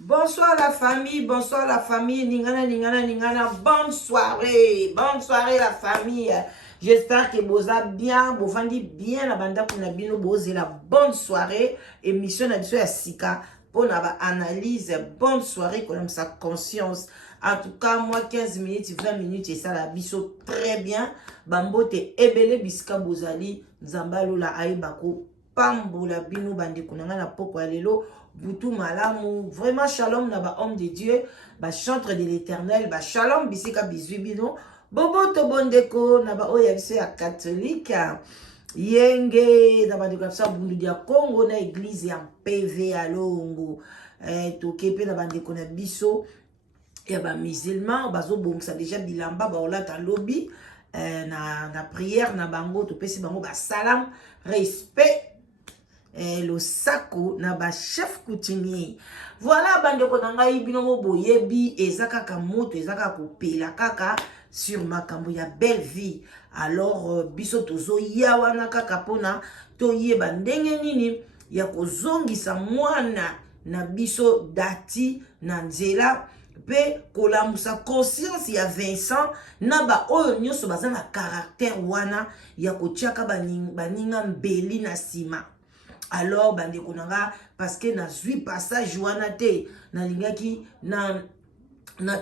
Bonsoir la famille, Ningana, Ningana, Ningana, bonne soirée la famille. J'espère que vous avez bien, vous vendez bien la bande pour la bino, vous la bonne soirée. Émission na biso ya sika pour la analyse, bonne soirée, comme ça conscience. En tout cas, moi 15 minutes, 20 minutes, et ça la biso très bien. Bambote ebele biska bozali, Nzambalo la aibako, pambola bino bande kunanga na poko ya lelo. Boutou malamu, vraiment shalom na ba homme de Dieu, ba chantre de l'éternel, ba shalom bisika bizubino, bobo to bondeko na ba oya biso ya catholique, yenge na ba de kapsa bundu dia Congo na église ya PV à Longo, to kepe na ba ndeko na biso ya ba musulman, bazo bongsa déjà bilamba ba olata lobby, na prière na bango to pesi bango ba salam, respect. Le sako na ba chef coutumier. Voilà bande ko nanga ibino boyebi ezaka ka moto ezaka ko pela kaka sur makambo ya belle vie. Alors biso tozo yawana kaka pona to yeba ndenge nini ya kozongisa mwana na biso dati na nzela pe kolamusa conscience ya Vincent na ba oyo nyoso baza na caractère wana ya kotiaka baninga mbeli na sima. Alors bande konanga parce que na zui passage wana te na lingaki na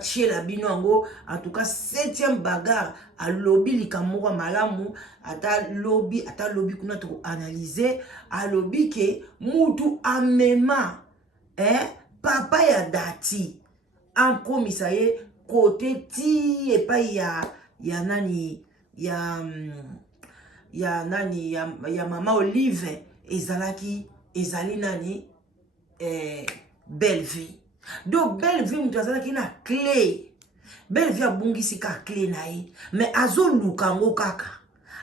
tchie la bino ango. En tout cas 7e bagarre à lobby likamoko malamu ata lobby kuna to analyser a lobby ke mutu amema papa ya dati en komisaye côté ti et pas ya nani ya mama Olive ezali nani belle vie. Donc belle vie mutu azalaki na clé. Belle vie abungisi ka clé na ye. Mais azo lukango kaka.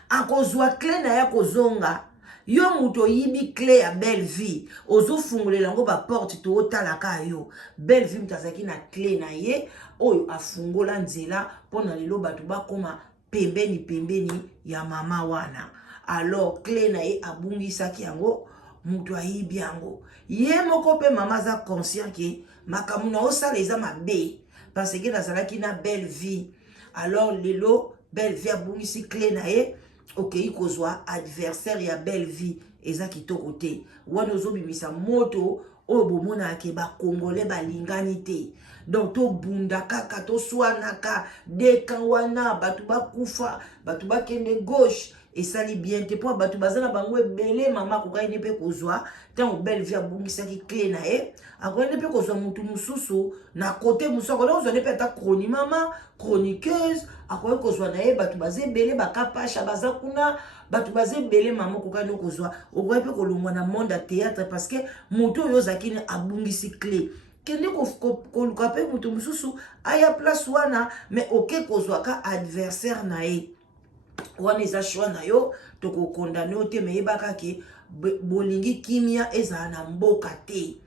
Akozwa clé na ya kozonga. Yo mutu yibi clé ya belle vie. Ozo fungulela ngo ba porte to otalaka yo. Belle vie mutu azalaki na clé na ye. Oyo afungola nzela pona lelo batu bakoma pembeni ya mama wana. Alors clé na ye abungisaki yango mutu ayibi yango. Ye moko pe mama za conscient ke makambo na osala eza mabe parce que nazalaki na belle vie. Alors lelo belle vie abungisi clé na ye okei kozwa adversaire ya belle vie eza kitoko te. Wana ozobimisa moto oyo bomona ke ba congolais balingani te. Donc to bunda kaka to swanaka deka wana batu bakufa batu bakende gauche et ça li bien te po batu bazana bango ebele mama kokai ne pe kozwa tant belle vie abungisaki clé na e akoki ne pe kozwa mutu mususu na côté mususu akoki kozwa ne pe ata chronique mama chroniqueuse akoki kozwa na e batu baza ebele bakapasha baza kuna batu baza ebele mama kokai ne kozwa okoki pe kolongwa na monde ya théâtre parce que mutu oyo ozalaki ne abungisi clé kende koluka pe mutu mususu aya place wana mais oke kozwaka adversaire na e wana eza choix na yo toko condamné o te me yebaka ke bolingi kimia eza na mboka te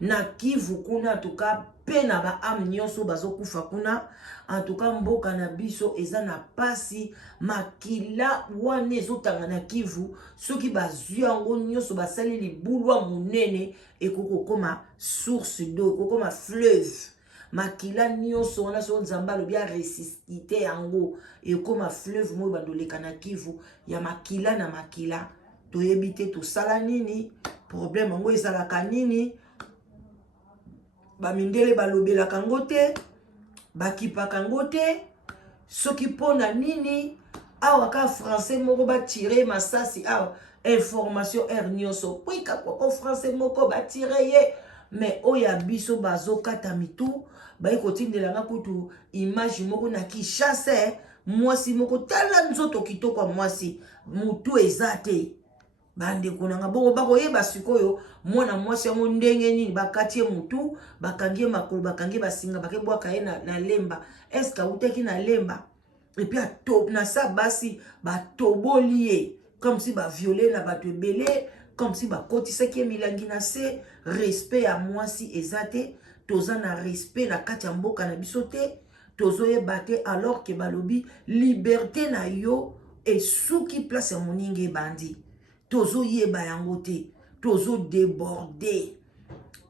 na Kivu kuna en tout cas pe na ba âme nyonso bazokufa kuna en tout cas mboka na biso eza na pasi makila wana ezotanga na Kivu soki bazwi yango nyonso basali libulwa munene ekoko koma source d'eau ekokoma fleuve makila nyonso wana so nzamba lobi a ressuscité yango ekoma fleuve moyo bandoleka na Kivu ya makila na makila toyebi te tosala nini problème yango ezalaka nini bamindele balobelaka yango te bakipaka yango te soki mpona nini awa ka français moko batire masasi awa information nyonso kwika kwako français moko batire ye mais oya biso bazokata mitu bayi kotindelanga kutu image moko na Kinshasa mwasi moko tala nzoto kitoko kwa mwasi mutu eza te bande konanga boko bakoyeba sikoyo mwana mwasi yango ndenge nini bakatie mutu bakangie makolo bakangie basinga bakebwaka ye na lemba est-ce que uteki na lemba et puis atop na sa basi batoboli ye comme si ba violer na bato ebele comme si bakotisaki ye milangi na se respect ya mwasi eza te toza na respect na kati ya mboka na biso te tozoyeba te alors ke balobi liberté na yo esuki place ya moninga ebandi tozoyeba yango te tozo déborder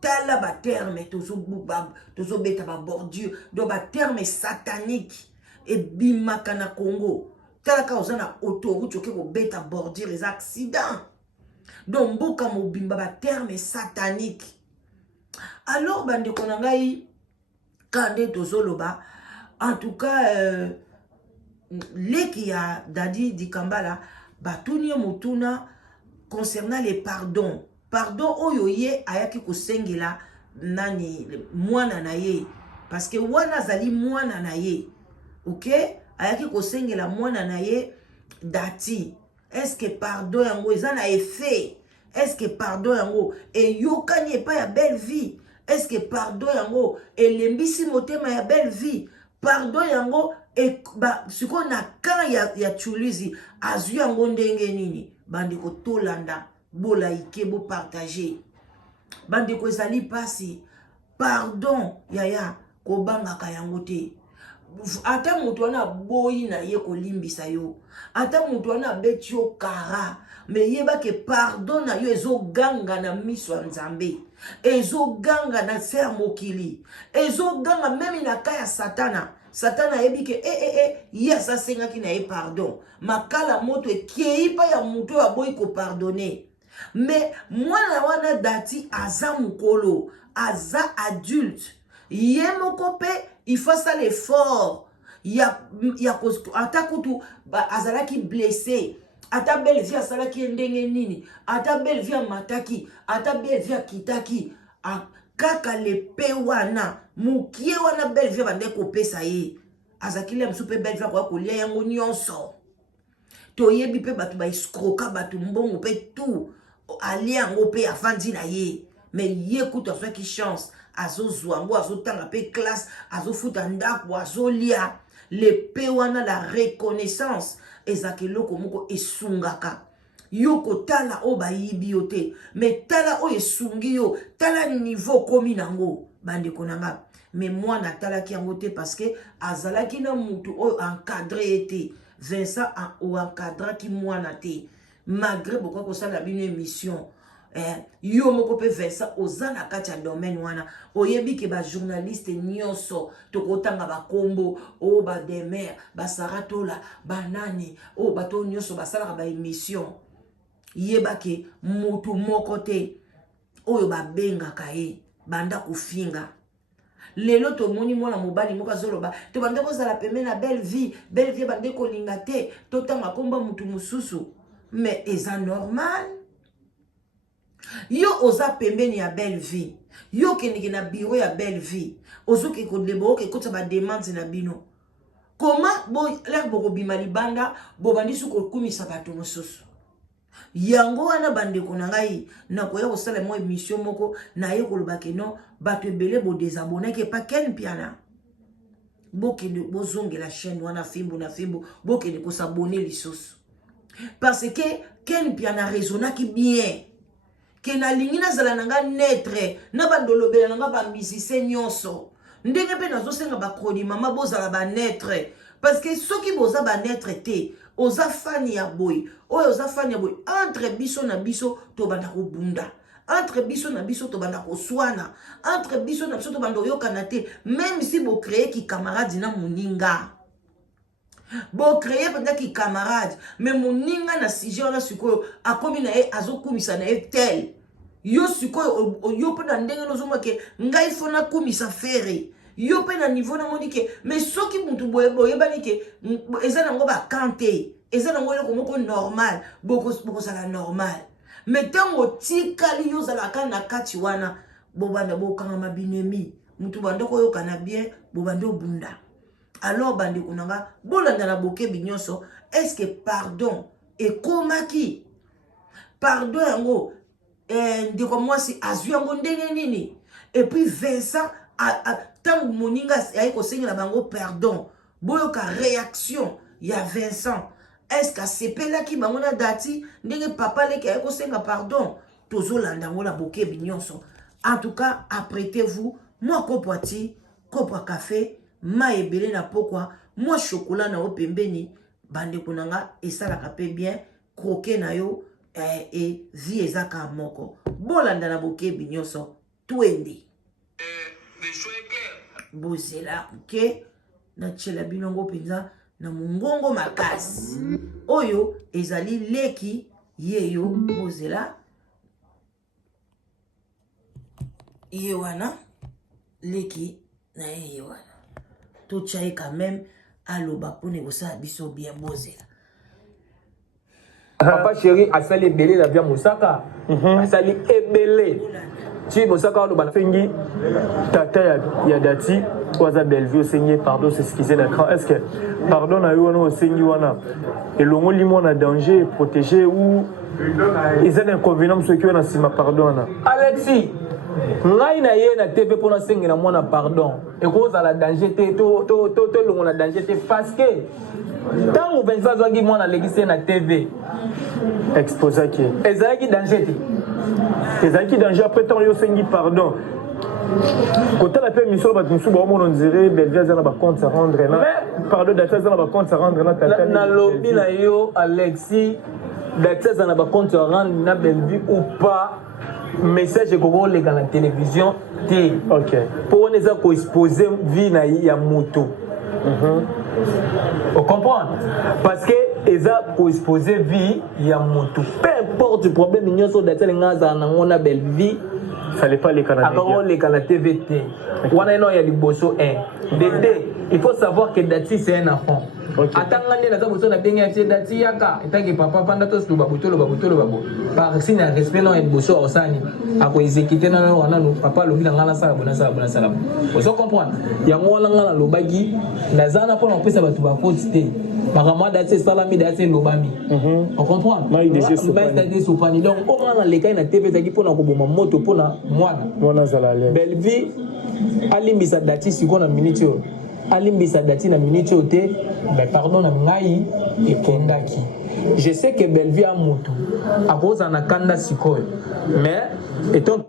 tala ba terme tozo beta ba bordure do ba terme satanique et bimaka na Congo tala ka ozana autoroute oke ko beta bordure les accidents donc mboka mobimba ba terme satanique. Alors bande konangai kande tozo loba en tout cas leki ya Dadi Dikambala batunie mutuna concernant les pardons. Pardon oyoye ayaki kosengela nani mwana na ye parce que wana zali mwana na ye. OK? Ayaki kosengela mwana na ye dati. Est-ce que pardon yango eza na effet? Est-ce que pardon yango eyokani epa ya belle vie? Est-ce que pardon yango elembisi motema ya belle vie? Pardon yango siko na kan ya chuluzi azu yango ndenge nini? Bandiko tolanda bola ike bo partager. Bandiko ezali pasi. Pardon yaya kobanga kayango te. Ata mutu wana boyi na ye kolimbisa yo. Ata mutu wana beti yo kara. Me yeba ke pardon na yo ezo ganga na miso ya Nzambe. Ezo ganga na se ya mokili. Ezo ganga memi na kaya satana. Satana yebi ke yes asenga ki na ye pardon. Makala moto ekei pa ya mutu ya boyi ko pardonner. Mais mwana wana dati aza mukolo, aza adulte. Ye moko pe il faut ça l'effort. Ata kutu azalaki blessé. Ata belle vie asalaki ndenge nini. Ata belle vie mataki. Ata belle vie kitaki. Kaka lepe wana. Mukie wana belle vie bande kopesa ye. Azakile msupe belle vie kwa kolia yango nyonso. Toyebi pe batu ba iskroka batu mbongo pe tout. Ali yango pe afandi na ye. Mais ye kuta so ki chance. Azo zwango, azo tanga pe classe, azo futa ndako, azo lia. Le pe wana la reconnaissance. Ezaki loko moko esungaka. Yoko tala o ba yibi yo te. Mais tala o esungi yo. Tala niveau komi nango. Bande konanga. Mais moi na tala ki yango te parce que azalaki na mutu o encadré ete. Vincent o encadra ki moi na te. Malgré beaucoup ko sala bino émission. Yo moko pe Vincent ozana kacha domaine wana oyebi ke ba journaliste nyonso tokotanga ba kombo o ba demer ba saratola banani o bato nyonso basala ba émission yeba ke mutu moko te oyo ba benga kaye banda kufinga lelo to moni mwana mobali moko azoloba to banda ko sala pembe na belle vie bande ko linga te to tanga komba mutu mususu mais eza normal. Yo oza pembeni ya belle vie. Yo keniki na bureau ya belle vie. Ozo ke kodlebo ke kota ba demande na bino. Comment bo l'air boko bima libanda bo bandi su ko kumisa bato mosusu. Yango wana bande konangai na koya kosala mo émission moko na ye koloba ke non bato ebele bo désabonner ke pa ken piana. Boke de bozonge la chaîne wana fimbo na fimbo boke de ko s'abonner lisusu. Parce que ken piana raisonnaki bien. Que na lingina zala nanga netre na bandolobela nanga ba musicien nyonso ndenge pe nazo senga ba kroni mama bozala ba netre parce que soki boza ba netre te oza fani ya boy oyo oza fani ya boy entre biso na biso to banda ko bunda entre biso na biso to banda ko swana entre biso na biso to banda yokana te même si bo créer ki camarade na muninga bo créer pendant ki camarade mais muninga na sujet na sikoyo akomi na e azokumisa na e tel yo sikoyo yo pe na ndenge nozoma ke ngai fona kumisa fere yo pe na niveau na moni ke mais soki mutu boye bani ke eza nango ba kante eza nango le komoko normal boko sala normal mais tango tikali yo zala kana kati wana bo banda bo kanga mabinemi mutu banda ko yo kana bien bo banda obunda. Alors bande kunanga bolanda na boke binyonso est-ce que pardon et komaki pardon yango ndeko mwasi azu yango ndenge nini et puis Vincent tant moninga ayi kosengela bango pardon boyoka réaction ya Vincent est-ce que sepelaki bango na dati ndenge papa leki ayi kosenga pardon tozolanda ngo na boke binyonso. En tout cas apprêtez-vous moi kopwati kopwa café ma ebele na pokwa moi chocolat na opembeni bande kunanga esalaka pe bien croquer na yo et vie ezaka moko bolanda na boke binyonso twende bozela ke na tshela binongo penza na mongongo makasi oyo ezali leki yeyo bozela ye wana leki na ye wana totya ye quand même aloba mpona ekosala biso bien bozela papa chéri asali ebele na bia mosaka asali ebele ti mosaka aloba na fengi tata ya dati oaza Bellevue osengi pardon s'excuser na grand est-ce que pardon na yo wana osengi wana elongoli mwana danger protégé ou eza na inconvénient soki wana nsima pardon wana Alexis ngai na ye na TV mpona sengela mwana pardon ekozala danger te tolongola danger te parce que ntango mpenza azwaki mwana alekisi ye na TV exposaki ezalaki danger te ezalaki danger après ntango yo osengi pardon kotala mpe misolo bato mosusu baomona ondire Bellevue aza na bacompte à rendre pardon dati aza na bacompte à rendre na tata nalobi na yo Alexis dati aza na bacompte à rendre na Bellevue ou pas message ekoleka na télévision te mpo wana eza koexpose vie na ye ya moto o comprendre parce que eza koexpose vie ya moto peu importe problème nyonso dati alinga azala nango na Bellevue fallait pas les canadiens akoleka na TVT wana eno ya liboso 1 de 2 il faut savoir que Dati c'est un enfant atanga nde naza boso na bengi ya tie Dati yaka etangi papa panda to sto babutolo babo par signe ya respect non et boso osani ako exécuter na wana no papa lobi na ngala sala bona sala oso comprendre yango wana ngala lobaki nazana pona opesa batu ba faute te makamwa Dati salami Dati lobami on comprend mais Dati sopani donc on a les cas na TV zaki pona ko boma moto pona mwana zala le Bellevue alimbisa Dati sikona minute alimbisa Dati na minute ote mais pardon na ngai ekendaki je sais que Bellevue a moto akoza na kanda sikoyo mais étant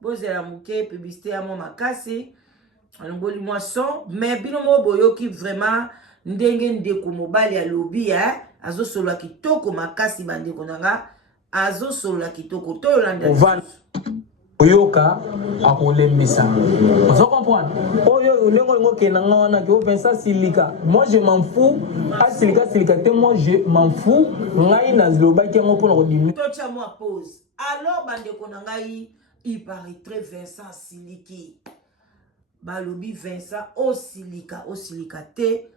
bozela moke publicité ya mwa makasi alongoli mwa son mais bino mo boyoki vraiment ndenge ndeko mobali alobi azosolola kitoko makasi bandeko nanga azosolola kitoko toyolanda oyoka akolembisa ozo comprendre oyo ndenge olingo kenanga wana ke opensa silika moi je m'en fous asilika te moi je m'en fous ngai nazilobaki yango mpona kodimi totya mwa pause alors bandeko na ngai il paraîtrait Vincent siliki balobi Vincent osilika te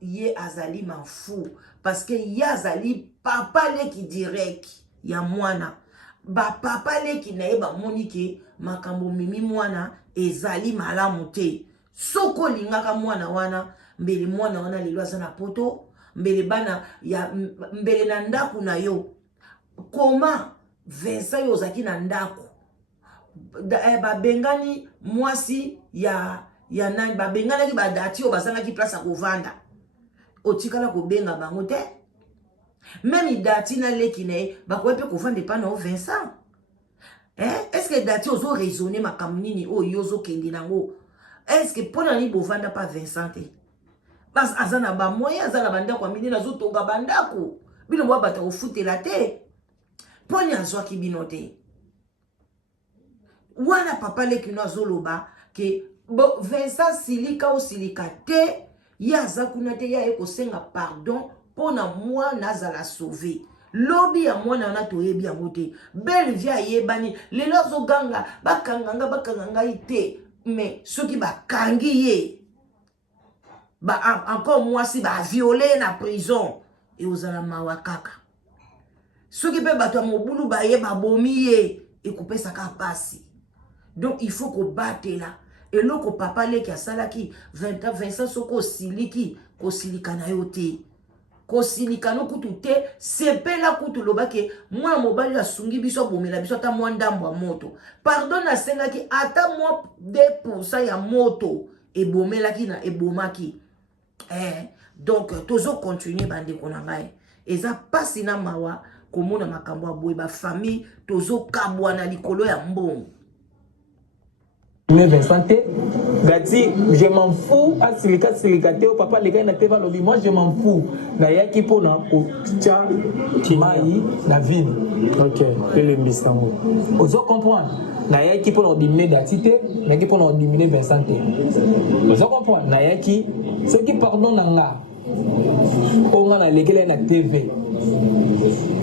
ye azali m'en fous parce que ye azali papa leki direct ya mwana ba papa leki na ye bamoni ke makambo mimi mwana ezali malamu te soko lingaka mwana wana mbele mwana wana lelo aza na poto mbele bana ya mbele na ndaku na yo koma Vincent yo ozaki na ndaku babengani mwasi ya nani babenganaki badati oyo bazangaki place ya kovanda otikala kobenga bango te même dati na leki na ye bakoki mpe kovanda epa na o Vincent est-ce que dati ozo raisonner makambo nini oyo yo ozokende nango est-ce que mpo na nini bovanda pa Vincent te basi aza na bamoye aza na bandako ya minene azotonga bandako bino mwa bato kofutela te mpo nini azwaki bino te wana papa leki no azoloba ke Vincent silika osilika te ye aza kuna te ye kosenga pardon pona mwana azala sauvé lobi ya mwana wana toyebi yango te Bellevue ayebani lelo azoganga bakanga ngai te mais soki bakangi ye encore mwasi baviole na prison eozala mawa kaka soki mpe bato ya mobulu baye babomi ye ekopesaka pasi donc il faut kobatela eloko papa leki asalaki 20 ans Vincent soko osiliki kosilika na yo te kosilika no kutu te sepela kutu lobake mwana mobali asungi biso abomela biso ata mwa ndambo ya moto pardon asengaki ata mwa 2% ya moto ebomelaki na ebomaki donc tozo continuer bandeko na ngai eza pasi na mawa komona makambo ya boye bafamille tozo kabwa na likolo ya mbongo Mais Vincent, Gati, je m'en fous. À Silikate, au papa, les gars, n'a pas lobby. Moi, je m'en fous. Naya qui pour na Tcha, Maï, la ville. Ok, et le Missango. Vous comprenez? Naya qui pour diminuer Gatite, mais qui pour diminuer Vincent. Vous comprenez? Naya qui, ceux qui pardonnent Nanga, on a l'église na TV.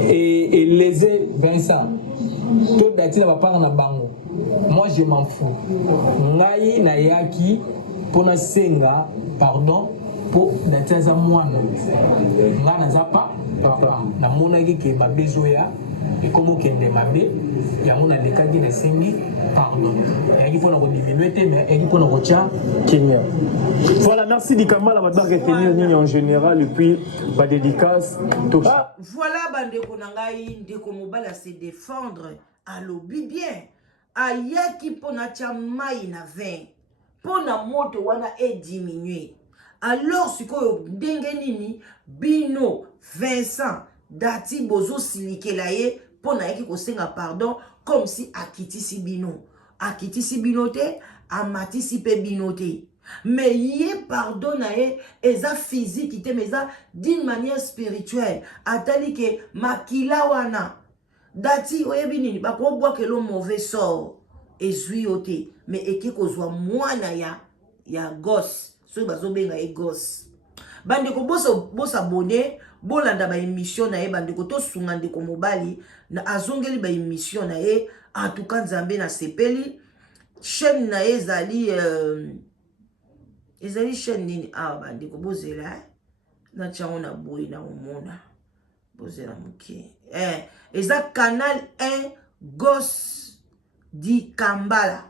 Et les Vincent, tout Gatite va pas en bango. Moi je m'en fous. Ngai na yaki pour na senga pardon pour na tsaza mwana. Nga na zapa papa na mona ki ke mabezoya et comme kende mabe ya mona lekaki na sengi pardon. Yaki pour na ko diminuer te mais yaki pour na ko tia Kenya. Voilà, merci Dikamba la madame retenir en général et puis ba dédicace tout ça. Voilà bande ko nangai ndeko mobala se défendre à lobby bien. Ayaki pona tia mai na 20 pona moto wana diminue. Alors sikoyo ndenge nini bino Vincent dati bozo silikela ye pona yaki kosenga pardon comme si akitisi bino te amatisi pe bino te. Mais ye pardon na ye eza physique te mais eza d'une manière spirituelle atali ke makila wana dati oyebi nini bakobwa ke lo mauvais sort ezwi ote mais eke kozwa mwana ya gosse so bazobenga e gosse bandeko bosa abonné bolanda ba émission na ye bandeko to sunga ndeko mobali na azongeli ba émission na ye en tout cas nzambe na sepeli chaîne na ye ezali chaîne nini bandeko bozela na tiango na boyi na omona bozela muke eza canal 1 gosse di Kambala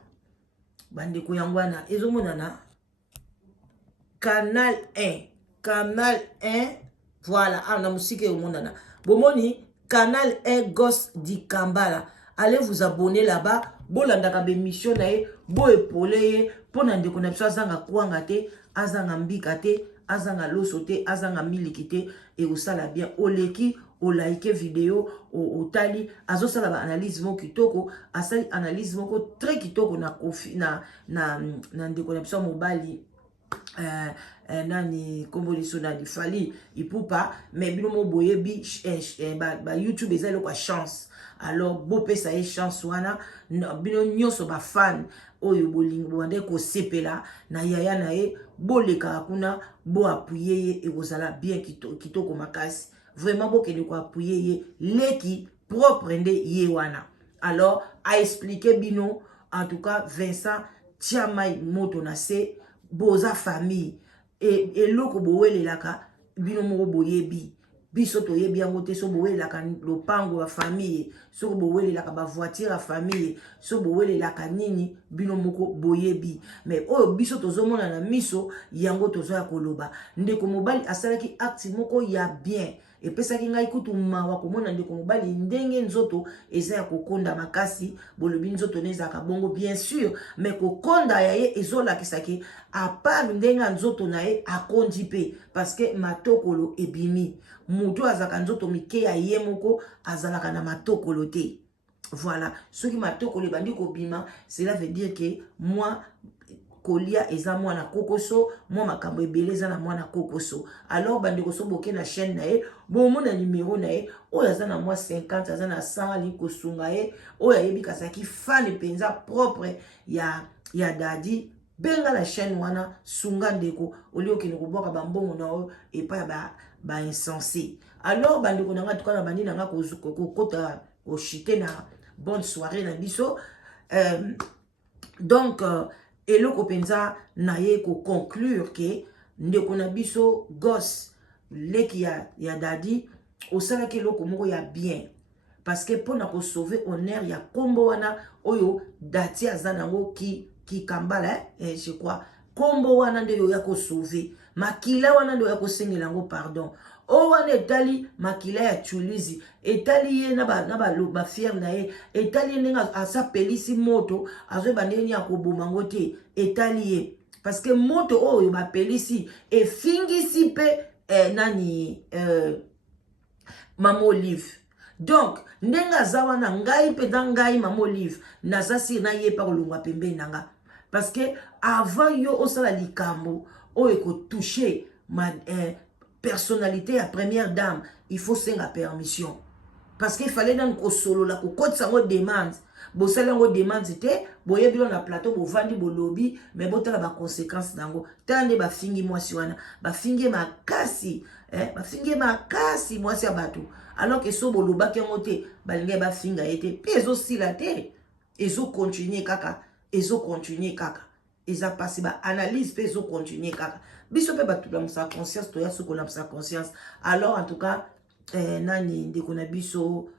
bandeko yangwana ezomonana canal 1 voilà na musique ezomonana bomoni canal 1 gosse di Kambala allez vous abonner là-bas bolandaka bémission na ye bo epole ye pona ndeko na biso azanga kwanga te azanga mbika te azanga loso te azanga miliki te et osala bien oleki o like vidéo o tali azo sala ba analyse moko kitoko asali analyse moko très kitoko na kofi na ndeko na biso mobali nani kombo liso na di fali ipupa mais bino mo boyebi ba YouTube ezali kwa chance alors bo pesa ye chance wana bino nyoso ba fan oyo bolingo bande ko sepela na yaya na ye boleka kuna bo appuyer ye ekozala bien kitoko makasi vraiment bokende ko appuyer ye leki propre nde ye wana alors a expliquer bino en tout cas Vincent tiamai moto na se boza famille et loko bowelelaka bino moko boyebi biso toyebi yango te so bowelelaka lopango ya famille so bowelelaka ba voiture ya famille so bowelelaka nini bino moko boyebi mais oyo biso tozomona na miso yango tozoya koloba ndeko mobali asalaki acte moko ya bien epesaki ngai kutu mawa komona ndeko mobali ndenge nzoto eza ya kokonda makasi bolobi nzoto nezaka bongo bien sûr mais kokonda ya ye ezolakisaki à part ndenge nzoto na ye akondi pe parce que matokolo ebimi mutu azaka nzoto mike ya ye moko azalaka na matokolo te voilà soki matokolo ebandi kobima cela veut dire que moi kolia eza mwana kokoso moi makambo ebele eza na mwana kokoso alors bandeko so boke na chaîne na ye bomona numéro na ye oyo aza na mwa 50 aza na 100 ali kosunga ye oyo ayebi kasaki fan penza propre ya dadi benga la chaîne wana sunga ndeko olio kene kobwaka bambongo na oyo epa ba insensé alors bandeko nanga tuka na bandi nanga kokota koshite na bonne soirée na biso donc eloko penza na ye ko conclure que ndeko na biso gosse leki ya dadi osalaki eloko moko ya bien parce que pona ko sauver honneur ya kombo wana oyo dati aza nango ki Kambala je crois kombo wana nde yo ya ko sauver makila wana nde ya ko sengela ngo pardon o wana etali makila ya chulizi etali ye na ba fier na ye etali ye nenga asa pelisi moto azo bandeni ya koboma ngo te etali ye parce que moto oyo ba pelisi e fingisi pe nani Mama Olive donc ndenga za wana ngai pe ngai Mama Olive naza si na ye pa kolongwa pembeni nanga parce que avant yo osala likambo oyo ekotouche ma personnalité ya première dame, il faut senga permission parce qu'il fallait dans ko solo la ko kotsa ngo demande bosala ngo demande te boyebi na plateau bovandi bolobi mais botala ba conséquences nango tande ba fingi mwasi wana ba fingi makasi ba fingi makasi mwasi ya bato alors que so boloba ke ngote balinga ba finga ete pezo sila te ezo continuer kaka eza passé ba analyse pezo continuer kaka biso pe bato la sa conscience to ya so ko na sa conscience. Alors en tout cas nani ndeko na biso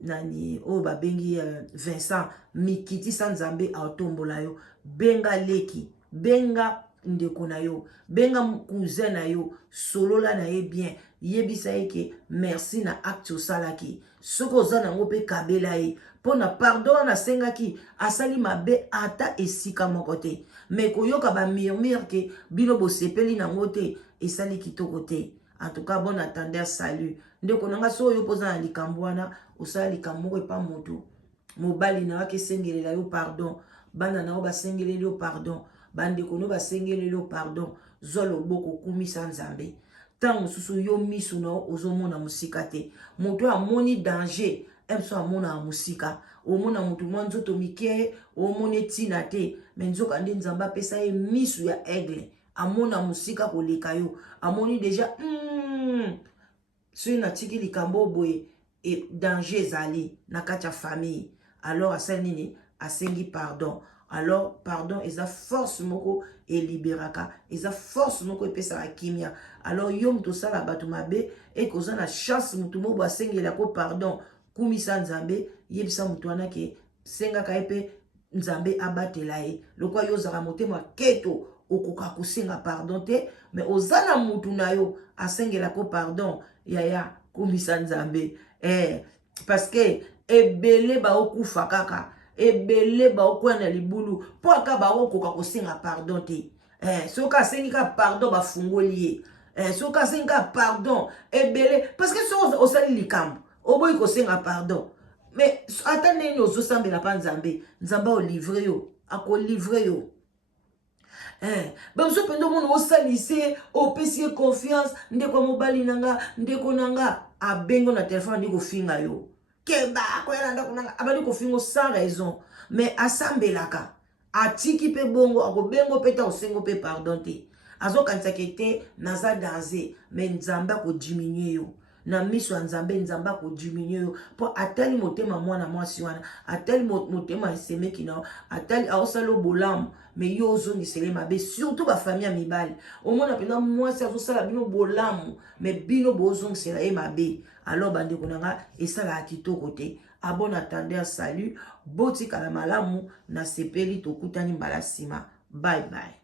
nani o ba bengi Vincent mikiti sanzambe autombola yo benga leki benga ndeko na yo benga cousin na yo solola na ye bien yebisa eke merci na acte osalaki soko za nango pe kabela ye pona pardon na sengaki asali mabe ata esika moko te mais koyoka ba murmure ke bino bosepeli nango te esali kitoko te. En tout cas, bon attendeur, salut. Ndeko nanga so yo poza na likambo wana osala likambo ko pa moto mobali na wake sengele la yo pardon bana na ba sengele yo pardon bandeko no ba sengele yo pardon zolo boko kumisa nzambe tango susu yo misu na ozomona musika te moto amoni danger emso amona musika omona mutu mwanzo to mike omone tina te menzoka ndi nzamba pesa ye misu ya aigle amona musika koleka yo amoni déjà si na tiki likambo boye et danger ezali na kati ya famille alors asali nini asengi pardon. Alors pardon eza force moko e liberaka eza force moko epesaka kimia. Alors yo mutu osala bato mabe e koza na chance mutu moko asengela ko pardon kumisa nzambe yebisa mutu wana ke sengaka ye pe nzambe abatela ye lokwa yo ozaka motema keto okoka kosenga pardon te mais ozala mutu na yo asengela ko pardon yaya kumisa nzambe parce que ebele ba okufa kaka ebele ba okwa na libulu po aka ba okoka kosenga pardon te soka senga pardon ba fungoli soka senga pardon ebele parce que so osali likambo oboyi kosenga pardon mais atane ni ozosambela pa nzambe nzamba o livre yo ako livre yo bamso pendo mono osalise opesi confiance ndeko mobali nanga ndeko nanga abengo na téléphone ndiko finga yo keba kwela ndako nanga abali ko fingo sans raison mais asambelaka atiki pe bongo akobengo peta osengo pe pardon te azokanisa kete naza danger mais nzamba ko diminuer yo na miso ya nzambe nzamba ko diminuer yo po atali motema mwana mwasi wana atali motema esemeki na atali aosalo bolamu mais yo ozongisele mabe surtout ba famille ya mibali omona pena mwasi azosala bino bolamu mais bino bozongisela ye mabe. Alors bandeko nanga esala kitoko te a bon attendeur salut botika la malamu na sepeli tokutani mbala sima bye bye.